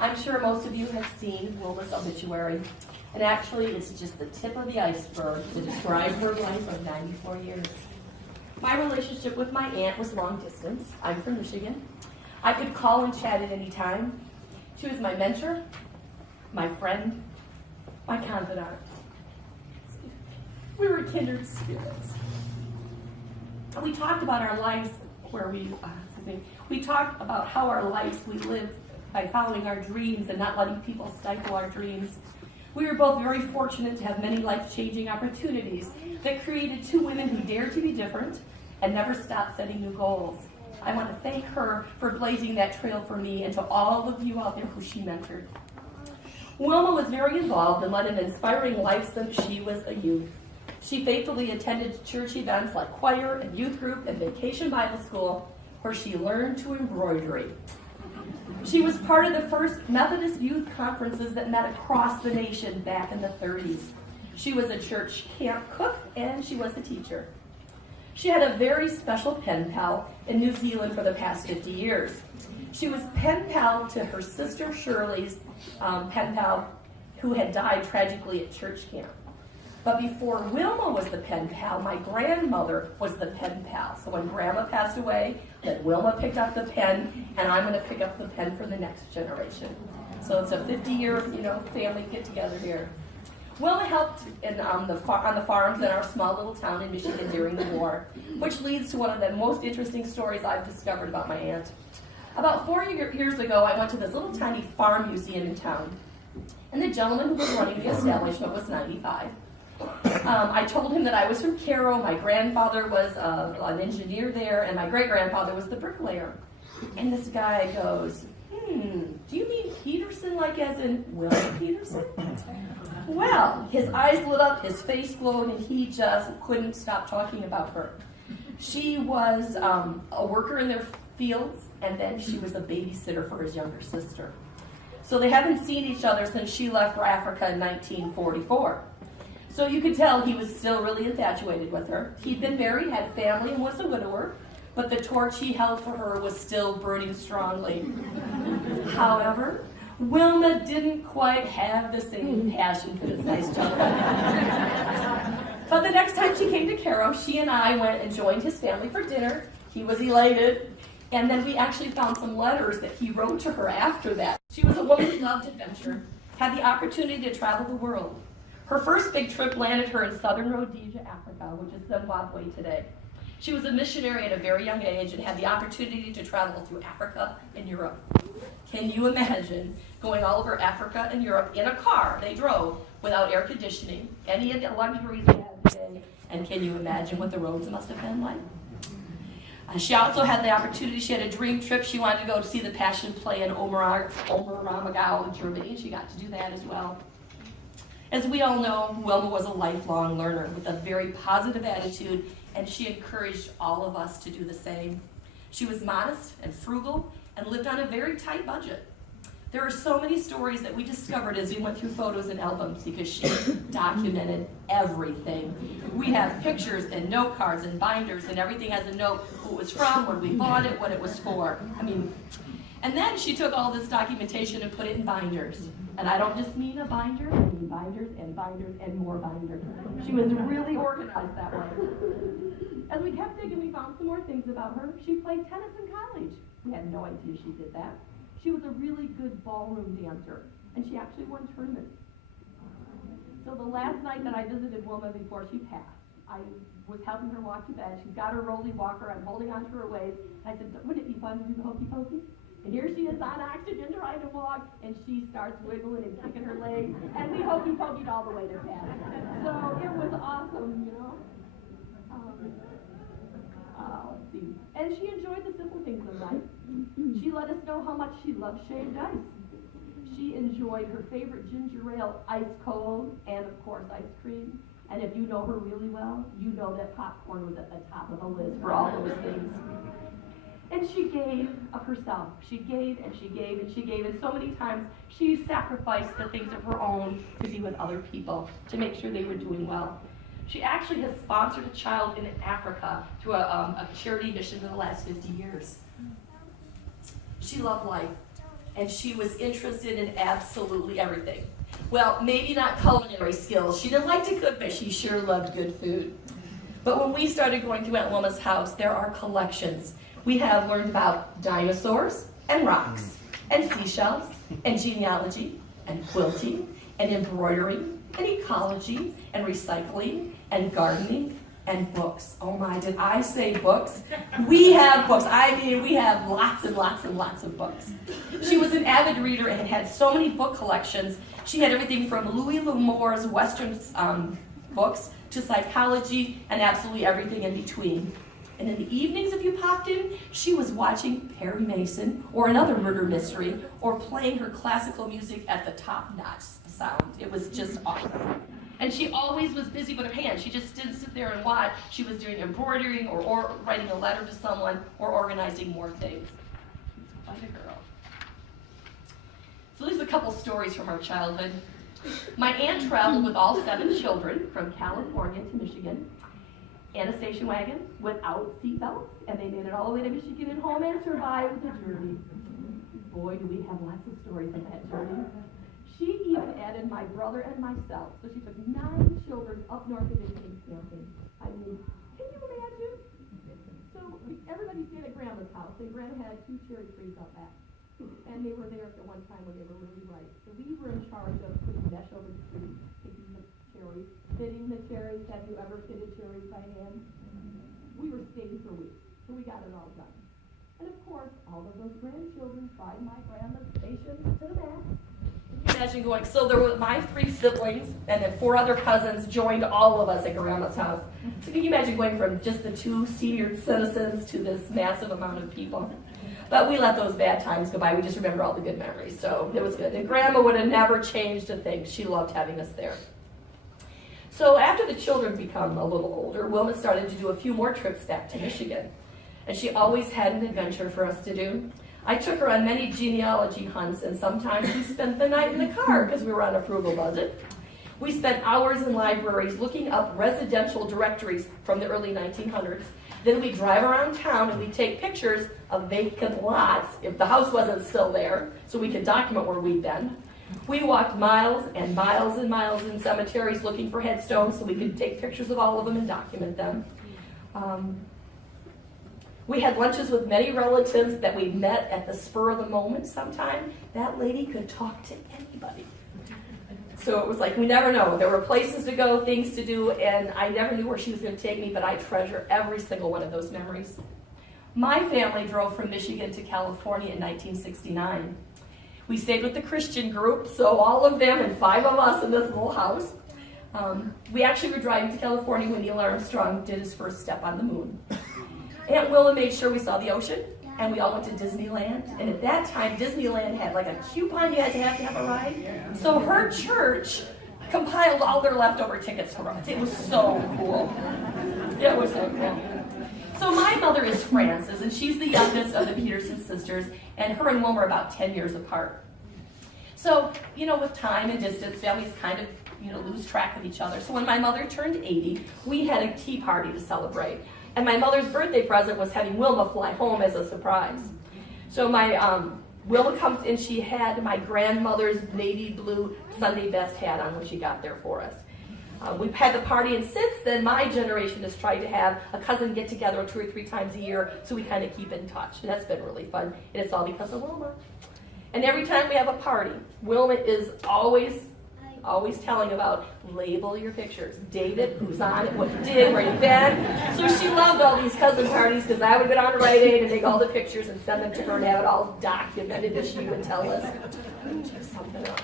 I'm sure most of you have seen Wilma's obituary, and actually it's just the tip of the iceberg to describe her life of 94 years. My relationship with my aunt was long distance. I'm from Michigan. I could call and chat at any time. She was my mentor, my friend, my confidant. We were kindred spirits. And we talked about our lives we talked about how our lives we lived by following our dreams and not letting people stifle our dreams. We were both very fortunate to have many life-changing opportunities that created two women who dared to be different and never stopped setting new goals. I want to thank her for blazing that trail for me and to all of you out there who she mentored. Wilma was very involved and led an inspiring life since she was a youth. She faithfully attended church events like choir and youth group and vacation Bible school, where she learned to embroidery. She was part of the first Methodist youth conferences that met across the nation back in the 30s. She was a church camp cook, and she was a teacher. She had a very special pen pal in New Zealand for the past 50 years. She was pen pal to her sister Shirley's pen pal, who had died tragically at church camp. But before Wilma was the pen pal, my grandmother was the pen pal. So when Grandma passed away, then Wilma picked up the pen, and I'm going to pick up the pen for the next generation. So it's a 50-year, family get-together here. Wilma helped on the farms in our small little town in Michigan during the war, which leads to one of the most interesting stories I've discovered about my aunt. About 4 years ago, I went to this little tiny farm museum in town, and the gentleman who was running the establishment was 95. I told him that I was from Cairo, my grandfather was an engineer there, and my great-grandfather was the bricklayer. And this guy goes, do you mean Peterson like as in Wilma Peterson? Well, his eyes lit up, his face glowed, and he just couldn't stop talking about her. She was a worker in their fields, and then she was a babysitter for his younger sister. So they haven't seen each other since she left for Africa in 1944. So you could tell he was still really infatuated with her. He'd been married, had family, and was a widower, but the torch he held for her was still burning strongly. However, Wilma didn't quite have the same passion for this nice gentleman. But the next time she came to Cairo, she and I went and joined his family for dinner. He was elated. And then we actually found some letters that he wrote to her after that. She was a woman who loved adventure, had the opportunity to travel the world. Her first big trip landed her in southern Rhodesia, Africa, which is Zimbabwe today. She was a missionary at a very young age and had the opportunity to travel through Africa and Europe. Can you imagine going all over Africa and Europe in a car they drove without air conditioning, any of the luxuries we have today? And can you imagine what the roads must have been like? She also had the opportunity, she had a dream trip. She wanted to go to see the Passion Play in Oberammergau, Germany. She got to do that as well. As we all know, Wilma was a lifelong learner with a very positive attitude, and she encouraged all of us to do the same. She was modest and frugal and lived on a very tight budget. There are so many stories that we discovered as we went through photos and albums because she documented everything. We have pictures and note cards and binders, and everything has a note, who it was from, when we bought it, what it was for. And then she took all this documentation and put it in binders. And I don't just mean a binder, I mean binders and more binders. She was really organized that way. As we kept digging, we found some more things about her. She played tennis in college. We had no idea she did that. She was a really good ballroom dancer, and she actually won tournaments. So the last night that I visited Wilma before she passed, I was helping her walk to bed. She's got her rolly walker. I'm holding onto her waist. I said, wouldn't it be fun to do the hokey pokey? And here she is on oxygen trying to walk, and she starts wiggling and kicking her legs, and we hokey pokeyed all the way to bed. So it was awesome, let's see. And she enjoyed the simple things in life. She let us know how much she loved shaved ice. She enjoyed her favorite ginger ale ice cold, and of course ice cream. And if you know her really well, you know that popcorn was at the top of the list for all those things. And she gave of herself. She gave and she gave and she gave. And so many times she sacrificed the things of her own to be with other people, to make sure they were doing well. She actually has sponsored a child in Africa through a charity mission for the last 50 years. She loved life, and she was interested in absolutely everything. Well, maybe not culinary skills. She didn't like to cook, but she sure loved good food. But when we started going to Aunt Wilma's house, there are collections. We have learned about dinosaurs and rocks and seashells and genealogy and quilting and embroidery and ecology and recycling and gardening and books. Oh my, did I say books? We have books. I mean, we have lots and lots and lots of books. She was an avid reader and had so many book collections. She had everything from Louis L'Amour's Western books to psychology and absolutely everything in between. And in the evenings, if you popped in, she was watching Perry Mason or another murder mystery or playing her classical music at the top-notch sound. It was just awesome. And she always was busy with her hands. She just didn't sit there and watch. She was doing embroidering or writing a letter to someone or organizing more things. Quite a girl. So there's a couple stories from our childhood. My aunt traveled with all 7 children from California to Michigan in a station wagon without seatbelts, and they made it all the way to Michigan and home and survived the journey. Boy, do we have lots of stories of that journey. She even added my brother and myself, so she took 9 children up north and did camping. I mean, can you imagine? So everybody stayed at Grandma's house, and Grandma had 2 cherry trees out back. And they were there at the one time when they were really ripe. So we were in charge of putting mesh over the trees, picking the cherries, fitting the cherries. Have you ever fitted cherries by hand? We were staying for weeks, so we got it all done. And of course, all of those grandchildren tried my grandma's patience to the max. Imagine going, so there were my 3 siblings, and then 4 other cousins joined all of us at Grandma's house. So can you imagine going from just the 2 senior citizens to this massive amount of people? But we let those bad times go by. We just remember all the good memories, so it was good. And Grandma would have never changed a thing. She loved having us there. So after the children become a little older, Wilma started to do a few more trips back to Michigan. And she always had an adventure for us to do. I took her on many genealogy hunts, and sometimes we spent the night in the car because we were on a frugal budget. We spent hours in libraries looking up residential directories from the early 1900s. Then we'd drive around town and we'd take pictures of vacant lots if the house wasn't still there, so we could document where we'd been. We walked miles and miles and miles in cemeteries looking for headstones so we could take pictures of all of them and document them. We had lunches with many relatives that we met at the spur of the moment sometime. That lady could talk to anybody. So it was like, we never know. There were places to go, things to do, and I never knew where she was going to take me, but I treasure every single one of those memories. My family drove from Michigan to California in 1969. We stayed with the Christian group, so all of them and 5 of us in this little house. We actually were driving to California when Neil Armstrong did his first step on the moon. Aunt Wilma made sure we saw the ocean, and we all went to Disneyland. And at that time, Disneyland had like a coupon you had to have a ride. So her church compiled all their leftover tickets for us. It was so cool. It was so cool. So my mother is Frances, and she's the youngest of the Peterson sisters, and her and Wilma are about 10 years apart. So, with time and distance, families kind of, lose track of each other. So when my mother turned 80, we had a tea party to celebrate. And my mother's birthday present was having Wilma fly home as a surprise. So my Wilma comes in, she had my grandmother's navy blue Sunday best hat on when she got there for us. We've had the party, and since then, my generation has tried to have a cousin get together 2 or 3 times a year, so we kind of keep in touch. And that's been really fun, and it's all because of Wilma. And every time we have a party, Wilma is always telling about label your pictures. David, who's on it, what you did, where you've been. So she loved all these cousin parties because I would go down to Rite Aid and take all the pictures and send them to her and have it all documented as she would tell us. Just something else.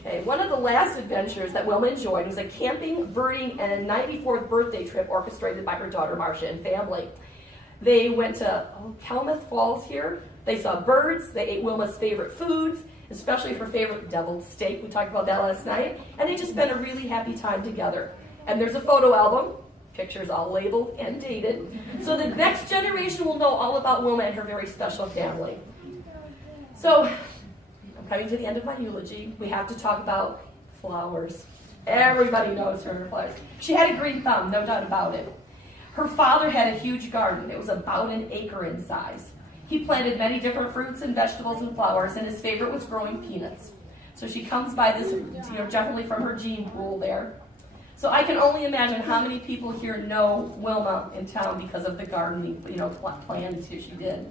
Okay, one of the last adventures that Wilma enjoyed was a camping, birding, and a 94th birthday trip orchestrated by her daughter Marcia and family. They went to Klamath Falls here. They saw birds. They ate Wilma's favorite foods, especially her favorite deviled steak. We talked about that last night. And they just spent a really happy time together. And there's a photo album, pictures all labeled and dated, so the next generation will know all about Wilma and her very special family. So, I'm coming to the end of my eulogy. We have to talk about flowers. Everybody knows her flowers. She had a green thumb, no doubt about it. Her father had a huge garden. It was about 1 acre in size. He planted many different fruits and vegetables and flowers, and his favorite was growing peanuts. So she comes by this, definitely from her gene pool there. So I can only imagine how many people here know Wilma in town because of the gardening, plans she did.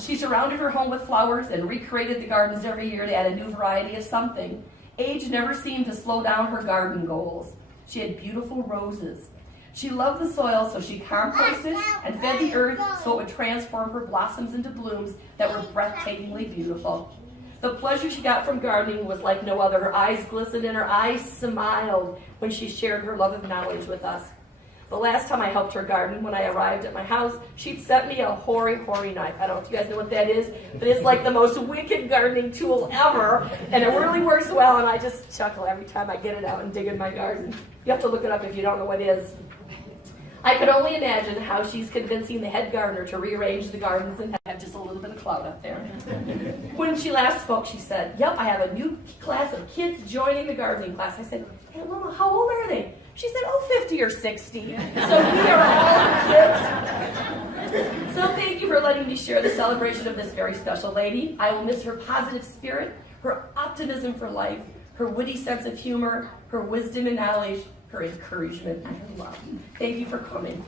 She surrounded her home with flowers and recreated the gardens every year to add a new variety of something. Age never seemed to slow down her garden goals. She had beautiful roses. She loved the soil, so she composted and fed the earth so it would transform her blossoms into blooms that were breathtakingly beautiful. The pleasure she got from gardening was like no other. Her eyes glistened and her eyes smiled when she shared her love of knowledge with us. The last time I helped her garden, when I arrived at my house, she'd sent me a hoary knife. I don't know if you guys know what that is, but it's like the most wicked gardening tool ever, and it really works well, and I just chuckle every time I get it out and dig in my garden. You have to look it up if you don't know what it is. I could only imagine how she's convincing the head gardener to rearrange the gardens and have just a little bit of cloud up there. When she last spoke, she said, "Yep, I have a new class of kids joining the gardening class." I said, "Hey, Wilma, how old are they?" She said, 50 or 60. So we are all kids. So thank you for letting me share the celebration of this very special lady. I will miss her positive spirit, her optimism for life, her witty sense of humor, her wisdom and knowledge, her encouragement, and her love. Thank you for coming.